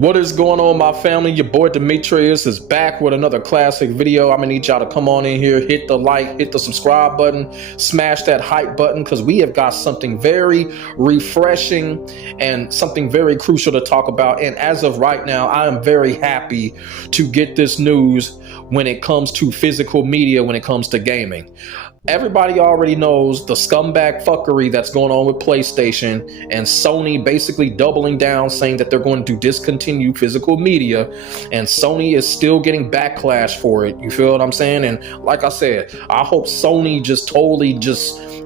What is going on, my family? Your boy Demetrius is back with another classic video. I'm gonna need y'all to come on in here, hit the like, hit the subscribe button, smash that hype button, because we have got something very refreshing and something very crucial to talk about. And as of right now, I am very happy to get this news when it comes to physical media, when it comes to gaming. Everybody already knows the scumbag fuckery that's going on with PlayStation and Sony basically doubling down, saying that they're going to discontinue physical media, and Sony is still getting backlash for it. You feel what I'm saying? And like I said, I hope Sony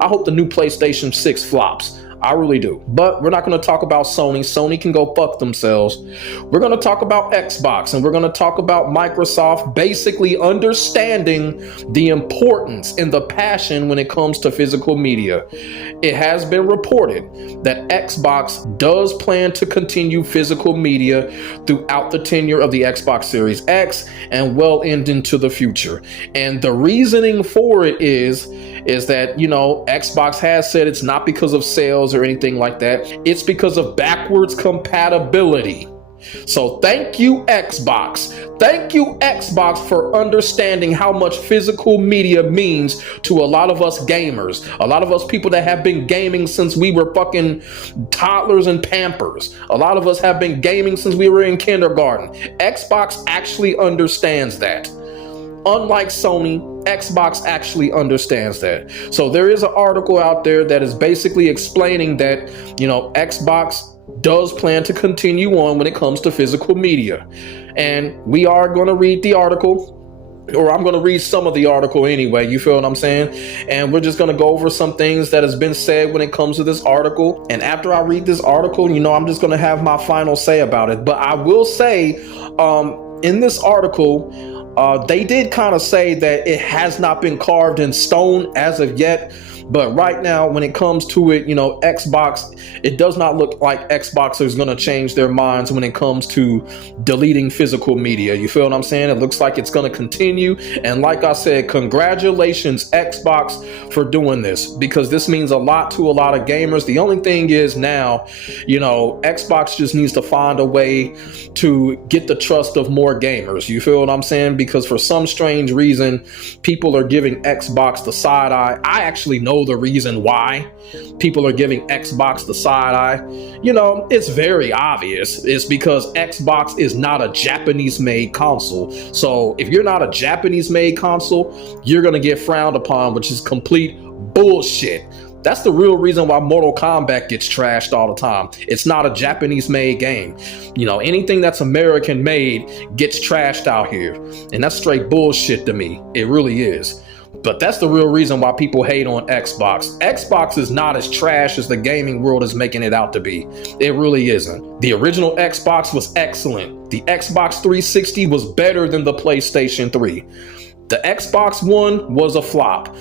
I hope the new PlayStation 6 flops. I really do. But we're not going to talk about Sony. Sony can go fuck themselves. We're going to talk about Xbox, and we're going to talk about Microsoft basically understanding the importance and the passion when it comes to physical media. It has been reported that Xbox does plan to continue physical media throughout the tenure of the Xbox Series X and well into the future. And the reasoning for it is that, you know, Xbox has said it's not because of sales or anything like that. It's because of backwards compatibility. So thank you, Xbox. Thank you, Xbox, for understanding how much physical media means to a lot of us gamers, a lot of us people that have been gaming since we were fucking toddlers and pampers. A lot of us have been gaming since we were in kindergarten. Xbox actually understands that. Unlike Sony, Xbox actually understands that. So there is an article out there that is basically explaining that, you know, Xbox does plan to continue on when it comes to physical media. And we are going to read the article, or I'm going to read some of the article anyway, you feel what I'm saying? And we're just going to go over some things that has been said when it comes to this article. And after I read this article, you know, I'm just going to have my final say about it. But I will say, in this article, they did kind of say that it has not been carved in stone as of yet. But right now, when it comes to it, you know, Xbox, it does not look like Xbox is going to change their minds when it comes to deleting physical media. You feel what I'm saying? It looks like it's going to continue. And like I said, congratulations, Xbox, for doing this, because this means a lot to a lot of gamers. The only thing is now, you know, Xbox just needs to find a way to get the trust of more gamers. You feel what I'm saying? Because for some strange reason, people are giving Xbox the side eye. I actually know the reason why people are giving Xbox the side eye. You know, it's very obvious. It's because Xbox is not a Japanese made console. So if you're not a Japanese made console, you're going to get frowned upon, which is complete bullshit. That's the real reason why Mortal Kombat gets trashed all the time. It's not a Japanese made game. You know, anything that's American made gets trashed out here. And that's straight bullshit to me. It really is. But that's the real reason why people hate on Xbox. Xbox is not as trash as the gaming world is making it out to be. It really isn't. The original Xbox was excellent. The Xbox 360 was better than the PlayStation 3. The Xbox One was a flop.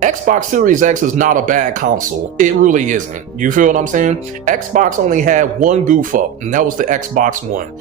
Xbox Series X is not a bad console. It really isn't. You feel what I'm saying? Xbox only had one goof up, and that was the Xbox One.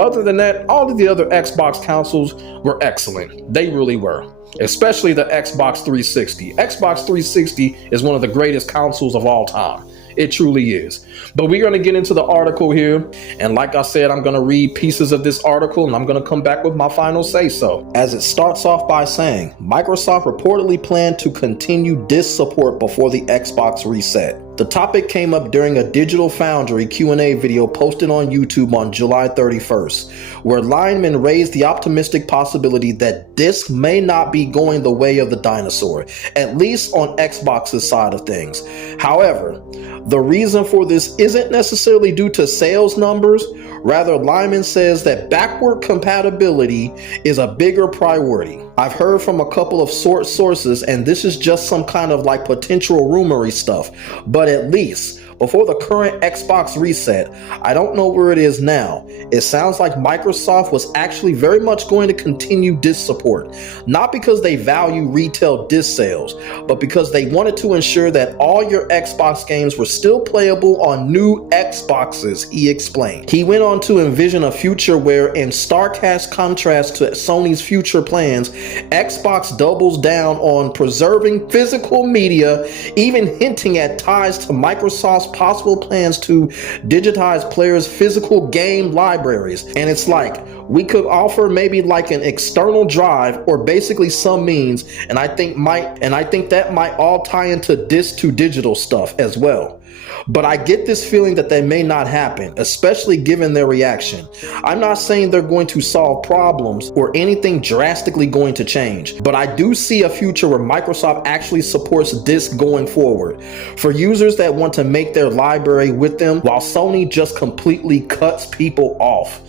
Other than that, all of the other Xbox consoles were excellent. They really were. Especially the Xbox 360. Xbox 360 is one of the greatest consoles of all time. It truly is. But we're going to get into the article here. And like I said, I'm going to read pieces of this article and I'm going to come back with my final say so. As it starts off by saying, Microsoft reportedly planned to continue disc support before the Xbox reset. The topic came up during a Digital Foundry Q&A video posted on YouTube on July 31st, where linemen raised the optimistic possibility that discs may not be going the way of the dinosaur, at least on Xbox's side of things. However, the reason for this isn't necessarily due to sales numbers. Rather, Lyman says that backward compatibility is a bigger priority. I've heard from a couple of sources, and this is just some kind of like potential rumory stuff, but at least before the current Xbox reset, I don't know where it is now. It sounds like Microsoft was actually very much going to continue disc support, not because they value retail disc sales, but because they wanted to ensure that all your Xbox games were still playable on new Xboxes, he explained. He went on to envision a future where, in stark contrast to Sony's future plans, Xbox doubles down on preserving physical media, even hinting at ties to Microsoft's possible plans to digitize players' physical game libraries. And it's like, we could offer maybe like an external drive or basically some means, and I think that might all tie into disc to digital stuff as well. But I get this feeling that they may not happen, especially given their reaction. I'm not saying they're going to solve problems or anything drastically going to change, but I do see a future where Microsoft actually supports disc going forward for users that want to make their library with them, while Sony just completely cuts people off.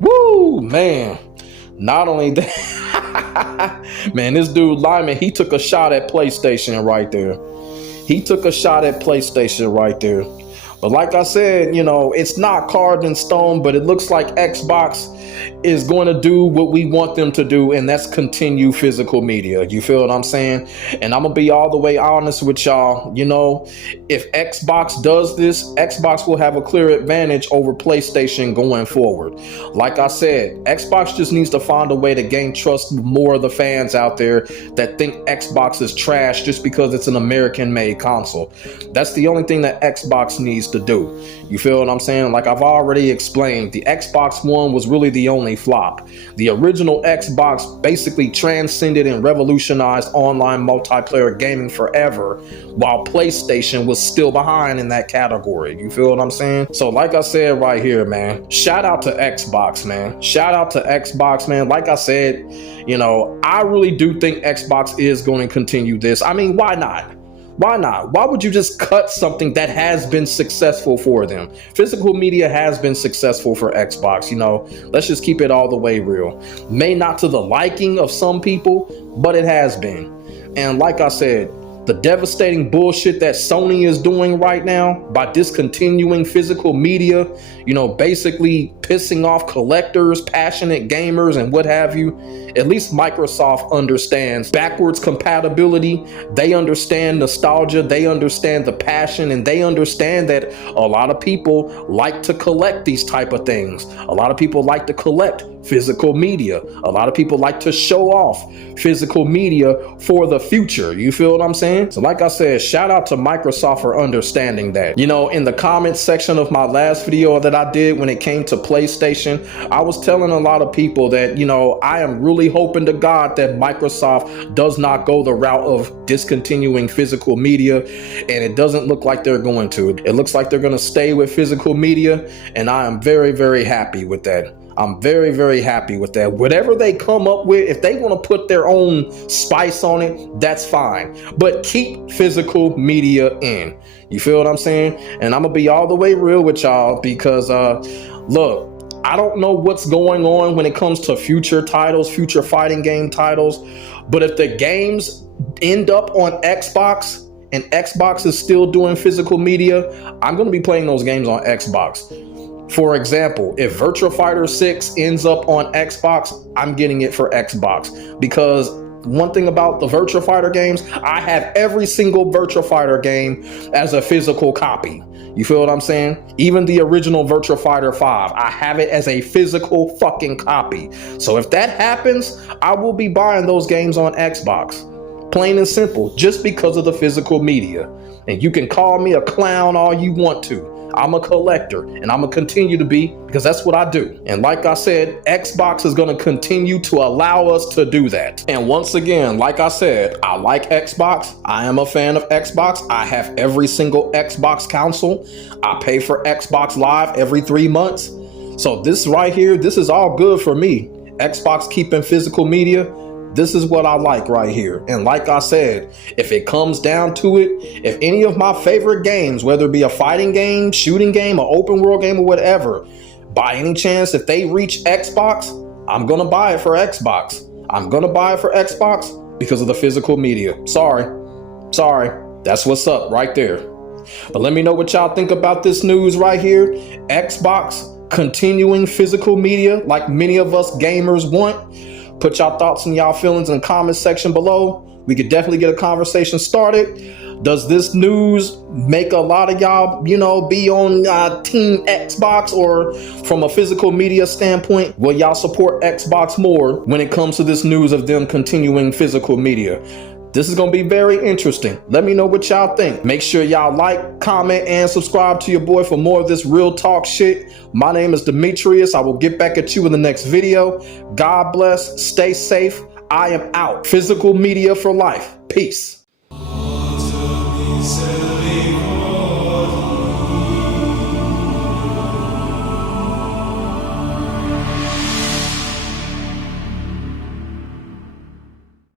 Woo, man. Not only that, man, this dude Lyman, he took a shot at PlayStation right there. He took a shot at PlayStation right there. But like I said, you know, it's not carved in stone, but it looks like Xbox is going to do what we want them to do, and that's continue physical media. You feel what I'm saying? And I'm going to be all the way honest with y'all. You know, if Xbox does this, Xbox will have a clear advantage over PlayStation going forward. Like I said, Xbox just needs to find a way to gain trust with more of the fans out there that think Xbox is trash just because it's an American-made console. That's the only thing that Xbox needs to do. You feel what I'm saying? Like I've already explained, the Xbox One was really the only flop. The original Xbox basically transcended and revolutionized online multiplayer gaming forever, while PlayStation was still behind in that category. You feel what I'm saying? So like I said right here, man, shout out to Xbox, man. Shout out to Xbox, man. Like I said, you know, I really do think Xbox is going to continue this. I mean, why not? Why not? Why would you just cut something that has been successful for them? Physical media has been successful for Xbox, you know. Let's just keep it all the way real. May not to the liking of some people, but it has been. And like I said, the devastating bullshit that Sony is doing right now by discontinuing physical media, you know, basically pissing off collectors, passionate gamers, and what have you. At least Microsoft understands backwards compatibility. They understand nostalgia. They understand the passion, and they understand that a lot of people like to collect these type of things. A lot of people like to collect physical media. A lot of people like to show off physical media for the future. You feel what I'm saying? So like I said, shout out to Microsoft for understanding that. You know, in the comments section of my last video that I did when it came to PlayStation, I was telling a lot of people that, you know, I am really hoping to God that Microsoft does not go the route of discontinuing physical media, and it doesn't look like they're going to. It looks like they're going to stay with physical media, and I am very, very happy with that. I'm very, very happy with that. Whatever they come up with, if they want to put their own spice on it, that's fine. But keep physical media in. You feel what I'm saying? And I'm going to be all the way real with y'all because, look, I don't know what's going on when it comes to future titles, future fighting game titles. But if the games end up on Xbox and Xbox is still doing physical media, I'm going to be playing those games on Xbox. For example, if Virtua Fighter 6 ends up on Xbox, I'm getting it for Xbox, because one thing about the Virtua Fighter games, I have every single Virtua Fighter game as a physical copy. You feel what I'm saying? Even the original Virtua Fighter 5, I have it as a physical fucking copy. So if that happens, I will be buying those games on Xbox. Plain and simple, just because of the physical media. And you can call me a clown all you want to. I'm a collector, and I'm gonna continue to be, because that's what I do. And like I said, Xbox is gonna continue to allow us to do that. And once again, like I said, I like Xbox. I am a fan of Xbox. I have every single Xbox console. I pay for Xbox Live every 3 months. So this right here, this is all good for me. Xbox keeping physical media. This is what I like right here. And like I said, if it comes down to it, if any of my favorite games, whether it be a fighting game, shooting game, or open world game, or whatever, by any chance, if they reach Xbox, I'm going to buy it for Xbox. I'm going to buy it for Xbox because of the physical media. Sorry. That's what's up right there. But let me know what y'all think about this news right here. Xbox continuing physical media like many of us gamers want. Put y'all thoughts and y'all feelings in the comment section below. We could definitely get a conversation started. Does this news make a lot of y'all, you know, be on Team Xbox, or from a physical media standpoint, will y'all support Xbox more when it comes to this news of them continuing physical media? This is going to be very interesting. Let me know what y'all think. Make sure y'all like, comment, and subscribe to your boy for more of this real talk shit. My name is Demetrius. I will get back at you in the next video. God bless. Stay safe. I am out. Physical media for life. Peace.